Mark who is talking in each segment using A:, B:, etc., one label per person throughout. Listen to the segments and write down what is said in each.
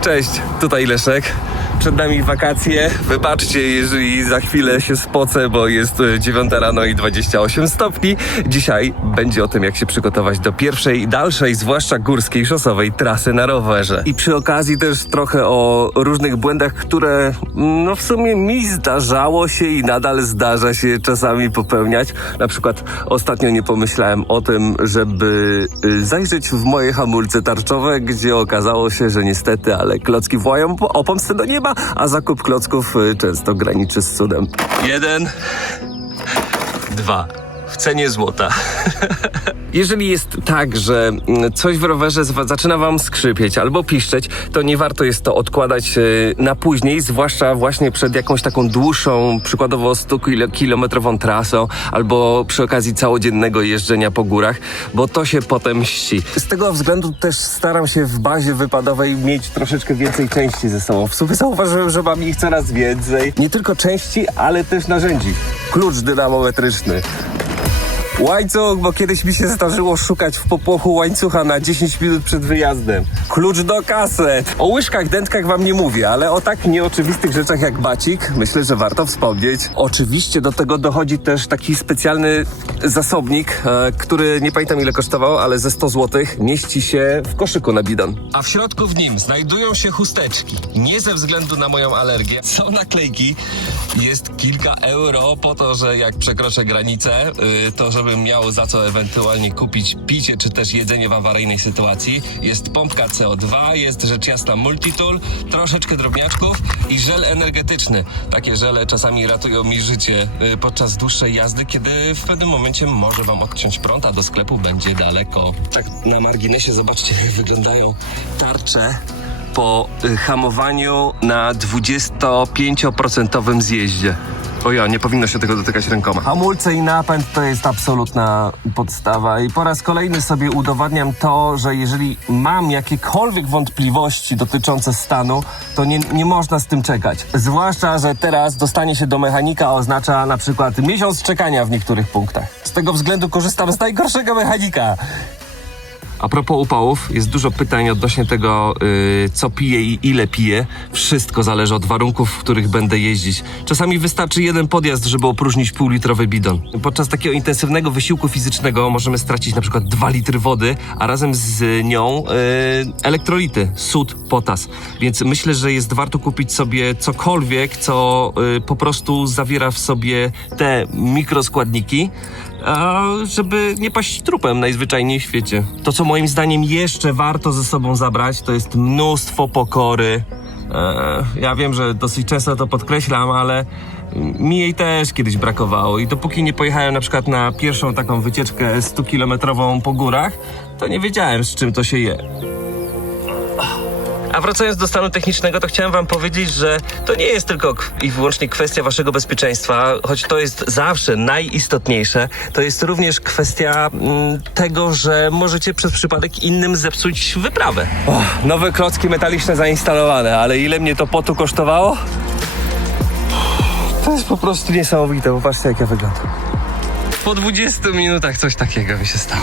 A: Cześć, tutaj Leszek. Przed nami wakacje. Wybaczcie, jeżeli za chwilę się spocę, bo jest e, 9 rano i 28 stopni. Dzisiaj będzie o tym, jak się przygotować do pierwszej, dalszej, zwłaszcza górskiej, szosowej trasy na rowerze. I przy okazji też trochę o różnych błędach, które no w sumie mi zdarzało się i nadal zdarza się czasami popełniać. Na przykład ostatnio nie pomyślałem o tym, żeby y, zajrzeć w moje hamulce tarczowe, gdzie okazało się, że niestety, ale klocki wołają po- o pomstę do nieba, a zakup klocków y, często graniczy z cudem. Jeden, dwa. W cenie złota. Jeżeli jest tak, że mm, coś w rowerze zaczyna wam skrzypieć albo piszczeć, to nie warto jest to odkładać e, na później, zwłaszcza właśnie przed jakąś taką dłuższą, przykładowo 100-kilometrową trasą albo przy okazji całodziennego jeżdżenia po górach, bo to się potem mści. Z tego względu też staram się w bazie wypadowej mieć troszeczkę więcej części ze sobą. W sumie zauważyłem, że mam ich coraz więcej. Nie tylko części, ale też narzędzi. Klucz dynamometryczny. Łańcuch, bo kiedyś mi się zdarzyło szukać w popłochu łańcucha na 10 minut przed wyjazdem. Klucz do kaset. O łyżkach, dętkach wam nie mówię, ale o tak nieoczywistych rzeczach jak bacik myślę, że warto wspomnieć. Oczywiście do tego dochodzi też taki specjalny zasobnik, e, który nie pamiętam ile kosztował, ale ze 100 zł mieści się w koszyku na bidon. A w środku w nim znajdują się chusteczki. Nie ze względu na moją alergię. Są naklejki. Jest kilka euro po to, że jak przekroczę granicę, y, to żebym miał za co ewentualnie kupić picie czy też jedzenie w awaryjnej sytuacji. Jest pompka CO2, jest rzecz jasna multitool, troszeczkę drobniaczków i żel energetyczny. Takie żele czasami ratują mi życie y, podczas dłuższej jazdy, kiedy w pewnym momencie może wam odciąć prąd, a do sklepu będzie daleko. Tak na marginesie zobaczcie, jak wyglądają tarcze po hamowaniu na 25% zjeździe. O ja, nie powinno się tego dotykać rękoma. Hamulce i napęd to jest absolutna podstawa i po raz kolejny sobie udowadniam to, że jeżeli mam jakiekolwiek wątpliwości dotyczące stanu, to nie, nie można z tym czekać. Zwłaszcza, że teraz dostanie się do mechanika oznacza na przykład miesiąc czekania w niektórych punktach. Z tego względu korzystam z najgorszego mechanika. A propos upałów, jest dużo pytań odnośnie tego, yy, co piję i ile piję. Wszystko zależy od warunków, w których będę jeździć. Czasami wystarczy jeden podjazd, żeby opróżnić półlitrowy bidon. Podczas takiego intensywnego wysiłku fizycznego możemy stracić na przykład 2 litry wody, a razem z nią yy, elektrolity, sód, potas. Więc myślę, że jest warto kupić sobie cokolwiek, co yy, po prostu zawiera w sobie te mikroskładniki, a żeby nie paść trupem najzwyczajniej w świecie. To, co moim zdaniem jeszcze warto ze sobą zabrać, to jest mnóstwo pokory. E, ja wiem, że dosyć często to podkreślam, ale mi jej też kiedyś brakowało i dopóki nie pojechałem na przykład na pierwszą taką wycieczkę 100-kilometrową po górach, to nie wiedziałem z czym to się je. A wracając do stanu technicznego, to chciałem wam powiedzieć, że to nie jest tylko i wyłącznie kwestia waszego bezpieczeństwa, choć to jest zawsze najistotniejsze. To jest również kwestia mm, tego, że możecie przez przypadek innym zepsuć wyprawę. Nowe klocki metaliczne zainstalowane, ale ile mnie to potu kosztowało? To jest po prostu niesamowite, popatrzcie jak ja wyglądam. Po 20 minutach coś takiego mi się stało.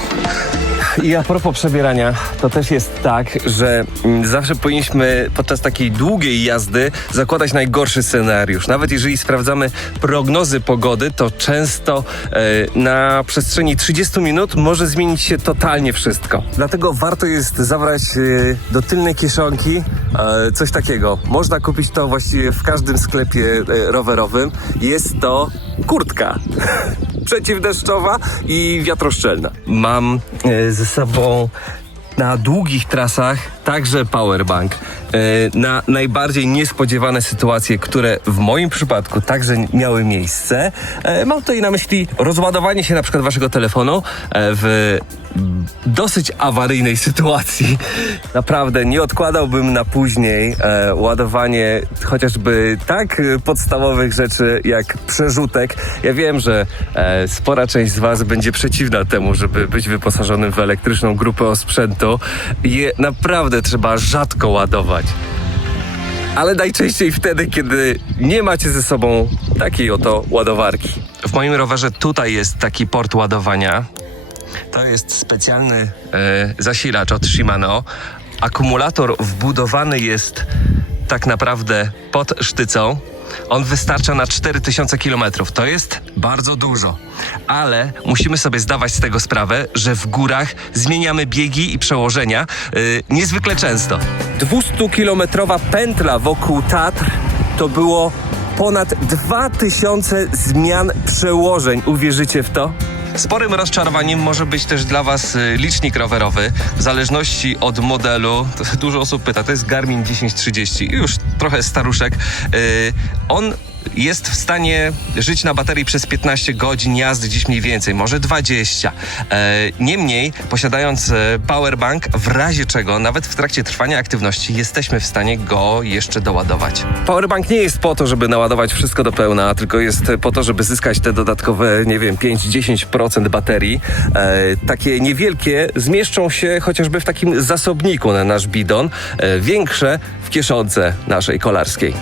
A: I a propos przebierania, to też jest tak, że mm, zawsze powinniśmy podczas takiej długiej jazdy zakładać najgorszy scenariusz. Nawet jeżeli sprawdzamy prognozy pogody, to często e, na przestrzeni 30 minut może zmienić się totalnie wszystko. Dlatego warto jest zabrać e, do tylnej kieszonki e, coś takiego. Można kupić to właściwie w każdym sklepie e, rowerowym. Jest to kurtka. przeciwdeszczowa i wiatroszczelna. Mam e, ze sobą na długich trasach także powerbank. E, na najbardziej niespodziewane sytuacje, które w moim przypadku także miały miejsce. E, mam tutaj na myśli rozładowanie się na przykład waszego telefonu e, w dosyć awaryjnej sytuacji. Naprawdę nie odkładałbym na później ładowanie chociażby tak podstawowych rzeczy jak przerzutek. Ja wiem, że spora część z Was będzie przeciwna temu, żeby być wyposażonym w elektryczną grupę osprzętu. Je naprawdę trzeba rzadko ładować. Ale najczęściej wtedy, kiedy nie macie ze sobą takiej oto ładowarki. W moim rowerze tutaj jest taki port ładowania. To jest specjalny e, zasilacz od Shimano. akumulator wbudowany jest tak naprawdę pod sztycą. On wystarcza na 4000 km. To jest bardzo dużo, ale musimy sobie zdawać z tego sprawę, że w górach zmieniamy biegi i przełożenia yy, niezwykle często. 200-kilometrowa pętla wokół Tatr to było ponad 2000 zmian przełożeń. Uwierzycie w to? Sporym rozczarowaniem może być też dla Was y, licznik rowerowy. W zależności od modelu, dużo osób pyta, to jest Garmin 1030, już trochę staruszek. Y, On jest w stanie żyć na baterii przez 15 godzin jazdy, dziś mniej więcej, może 20. E, Niemniej, posiadając e, powerbank, w razie czego, nawet w trakcie trwania aktywności, jesteśmy w stanie go jeszcze doładować. Powerbank nie jest po to, żeby naładować wszystko do pełna, tylko jest po to, żeby zyskać te dodatkowe, nie wiem, 5-10% baterii. E, takie niewielkie zmieszczą się chociażby w takim zasobniku na nasz bidon, większe w kieszonce naszej kolarskiej.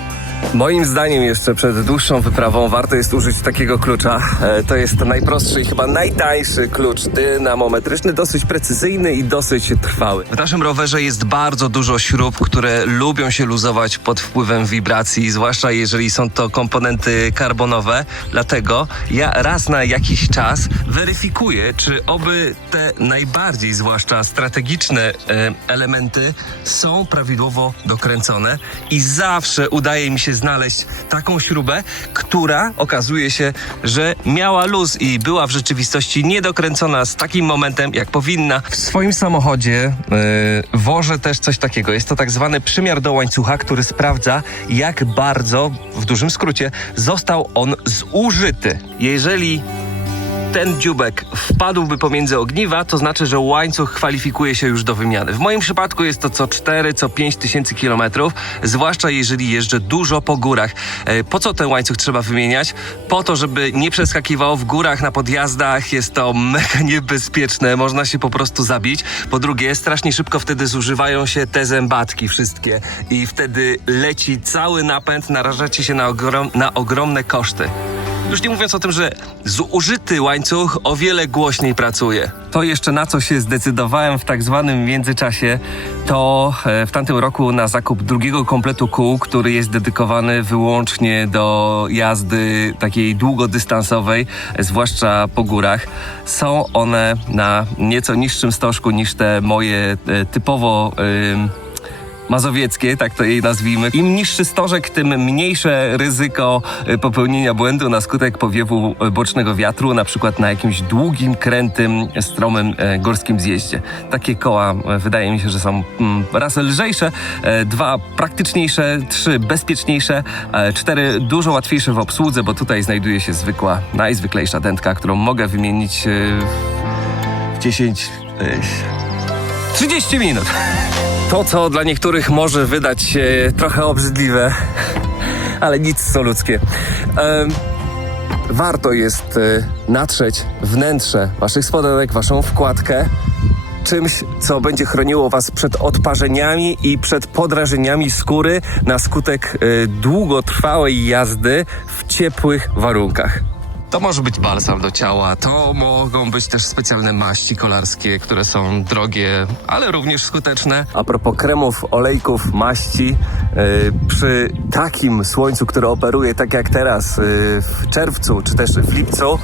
A: Moim zdaniem jeszcze przed dłuższą wyprawą warto jest użyć takiego klucza. E, To jest najprostszy i chyba najtańszy klucz dynamometryczny, dosyć precyzyjny i dosyć trwały. W naszym rowerze jest bardzo dużo śrub, które lubią się luzować pod wpływem wibracji, zwłaszcza jeżeli są to komponenty karbonowe. Dlatego ja raz na jakiś czas weryfikuję, czy oby te najbardziej, zwłaszcza strategiczne e, elementy są prawidłowo dokręcone i zawsze udaje mi się znaleźć taką śrubę, która okazuje się, że miała luz i była w rzeczywistości niedokręcona z takim momentem, jak powinna. W swoim samochodzie yy, wożę też coś takiego. Jest to tak zwany przymiar do łańcucha, który sprawdza, jak bardzo, w dużym skrócie, został on zużyty. Jeżeli ten dziubek wpadłby pomiędzy ogniwa, to znaczy, że łańcuch kwalifikuje się już do wymiany. W moim przypadku jest to co 4, co 5 tysięcy kilometrów, zwłaszcza jeżeli jeżdżę dużo po górach. E, Po co ten łańcuch trzeba wymieniać? Po to, żeby nie przeskakiwał w górach, na podjazdach. Jest to mega niebezpieczne, można się po prostu zabić. Po drugie, strasznie szybko wtedy zużywają się te zębatki wszystkie i wtedy leci cały napęd, narażacie się na, ogrom, na ogromne koszty. Już nie mówiąc o tym, że zużyty łańcuch o wiele głośniej pracuje. To jeszcze na co się zdecydowałem w tak zwanym międzyczasie, to e, w tamtym roku na zakup drugiego kompletu kół, który jest dedykowany wyłącznie do jazdy takiej długodystansowej, zwłaszcza po górach. Są one na nieco niższym stożku niż te moje e, typowo... ym, mazowieckie, tak to jej nazwijmy. Im niższy stożek, tym mniejsze ryzyko y, popełnienia błędu na skutek powiewu bocznego wiatru, na przykład na jakimś długim, krętym, stromym e, górskim zjeździe. Takie koła e, wydaje mi się, że są mm, raz lżejsze, e, dwa praktyczniejsze, trzy bezpieczniejsze, cztery dużo łatwiejsze w obsłudze, bo tutaj znajduje się zwykła, najzwyklejsza dętka, którą mogę wymienić w 10... e, 30 minut. To, co dla niektórych może wydać się trochę obrzydliwe, ale nic co ludzkie. Em, warto jest e, natrzeć wnętrze waszych spodenek, waszą wkładkę czymś, co będzie chroniło was przed odparzeniami i przed podrażeniami skóry na skutek e, długotrwałej jazdy w ciepłych warunkach. To może być balsam do ciała, to mogą być też specjalne maści kolarskie, które są drogie, ale również skuteczne. A propos kremów, olejków, maści, yy, przy takim słońcu, które operuje tak jak teraz yy, w czerwcu czy też w lipcu,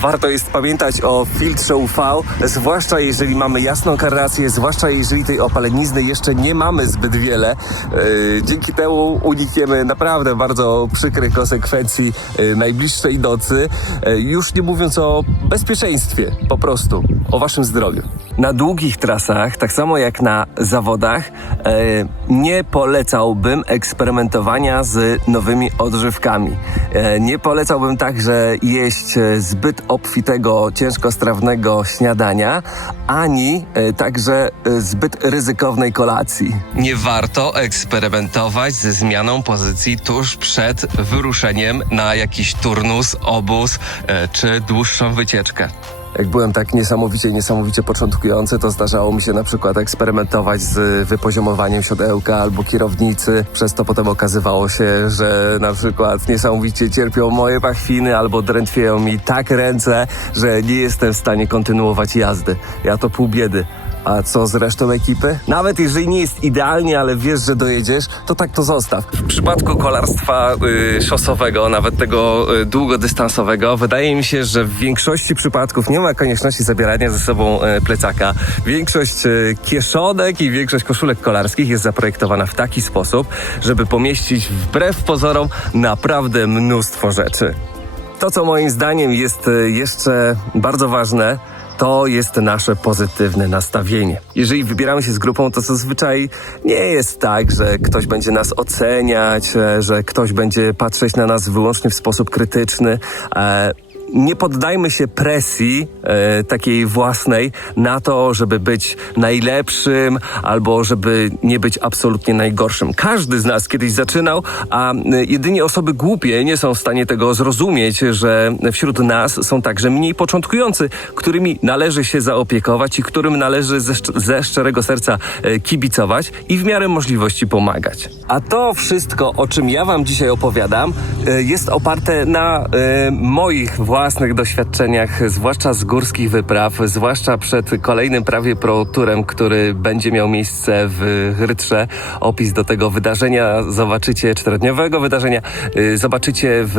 A: warto jest pamiętać o filtrze UV, zwłaszcza jeżeli mamy jasną karnację, zwłaszcza jeżeli tej opalenizny jeszcze nie mamy zbyt wiele. Yy, dzięki temu unikniemy naprawdę bardzo przykrych konsekwencji yy, najbliższej nocy, już nie mówiąc o bezpieczeństwie, po prostu, o waszym zdrowiu. Na długich trasach, tak samo jak na zawodach, yy, nie polecałbym eksperymentowania z nowymi odżywkami. Yy, nie polecałbym także jeść yy, zbyt obfitego, ciężkostrawnego śniadania, ani także zbyt ryzykownej kolacji. Nie warto eksperymentować ze zmianą pozycji tuż przed wyruszeniem na jakiś turnus, obóz e, czy dłuższą wycieczkę. Jak byłem tak niesamowicie, niesamowicie początkujący, to zdarzało mi się na przykład eksperymentować z wypoziomowaniem siodełka albo kierownicy. Przez to potem okazywało się, że na przykład niesamowicie cierpią moje pachwiny albo drętwieją mi tak ręce, że nie jestem w stanie kontynuować jazdy. Ja to pół biedy A co z resztą ekipy? Nawet jeżeli nie jest idealnie, ale wiesz, że dojedziesz, to tak to zostaw. W przypadku kolarstwa y, szosowego, nawet tego y, długodystansowego, wydaje mi się, że w większości przypadków nie ma konieczności zabierania ze sobą y, plecaka. Większość y, kieszonek i większość koszulek kolarskich jest zaprojektowana w taki sposób, żeby pomieścić wbrew pozorom naprawdę mnóstwo rzeczy. To, co moim zdaniem jest e, jeszcze bardzo ważne, to jest nasze pozytywne nastawienie. Jeżeli wybieramy się z grupą, to zazwyczaj nie jest tak, że ktoś będzie nas oceniać, e, że ktoś będzie patrzeć na nas wyłącznie w sposób krytyczny. Nie poddajmy się presji e, takiej własnej na to, żeby być najlepszym albo żeby nie być absolutnie najgorszym. Każdy z nas kiedyś zaczynał, a e, jedynie osoby głupie nie są w stanie tego zrozumieć, że wśród nas są także mniej początkujący, którymi należy się zaopiekować i którym należy ze, ze szczerego serca e, kibicować i w miarę możliwości pomagać. A to wszystko, o czym ja Wam dzisiaj opowiadam, e, jest oparte na e, moich własnych doświadczeniach, zwłaszcza z górskich wypraw, zwłaszcza przed kolejnym prawie pro turem, który będzie miał miejsce w Rytrze. Opis do tego wydarzenia zobaczycie, czterodniowego wydarzenia, y, zobaczycie w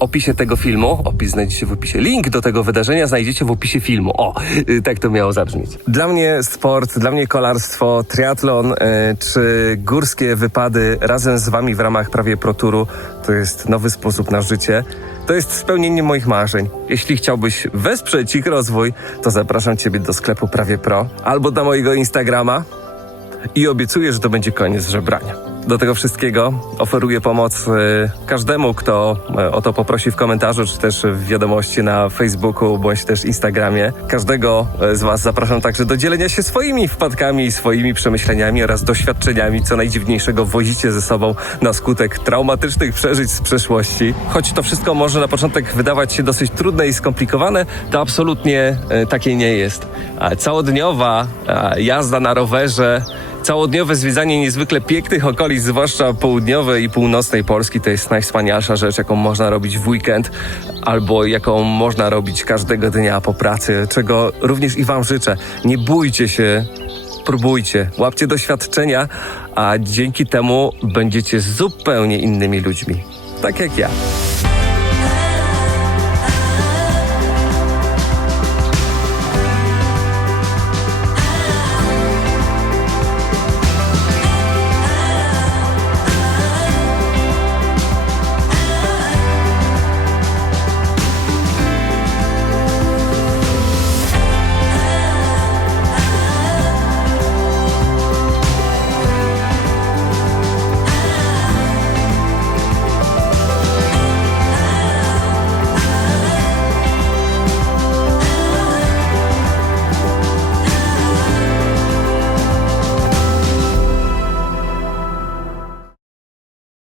A: opisie tego filmu. Opis znajdziecie w opisie. Link do tego wydarzenia znajdziecie w opisie filmu. O, y, tak to miało zabrzmieć. Dla mnie sport, dla mnie kolarstwo, triatlon y, czy górskie wypady razem z wami w ramach prawie pro turu to jest nowy sposób na życie. To jest spełnienie moich marzeń. Jeśli chciałbyś wesprzeć ich rozwój, to zapraszam Ciebie do sklepu Prawie Pro albo do mojego Instagrama i obiecuję, że to będzie koniec żebrania. Do tego wszystkiego oferuję pomoc y, każdemu, kto y, o to poprosi w komentarzu, czy też w wiadomości na Facebooku, bądź też Instagramie. Każdego y, z Was zapraszam także do dzielenia się swoimi wpadkami, swoimi przemyśleniami oraz doświadczeniami, co najdziwniejszego wozicie ze sobą na skutek traumatycznych przeżyć z przeszłości. Choć to wszystko może na początek wydawać się dosyć trudne i skomplikowane, to absolutnie takie nie jest. Całodniowa jazda na rowerze, Całodniowe zwiedzanie niezwykle pięknych okolic, zwłaszcza południowej i północnej Polski, to jest najwspanialsza rzecz, jaką można robić w weekend, albo jaką można robić każdego dnia po pracy, czego również i Wam życzę. Nie bójcie się, próbujcie, łapcie doświadczenia, a dzięki temu będziecie zupełnie innymi ludźmi. Tak jak ja.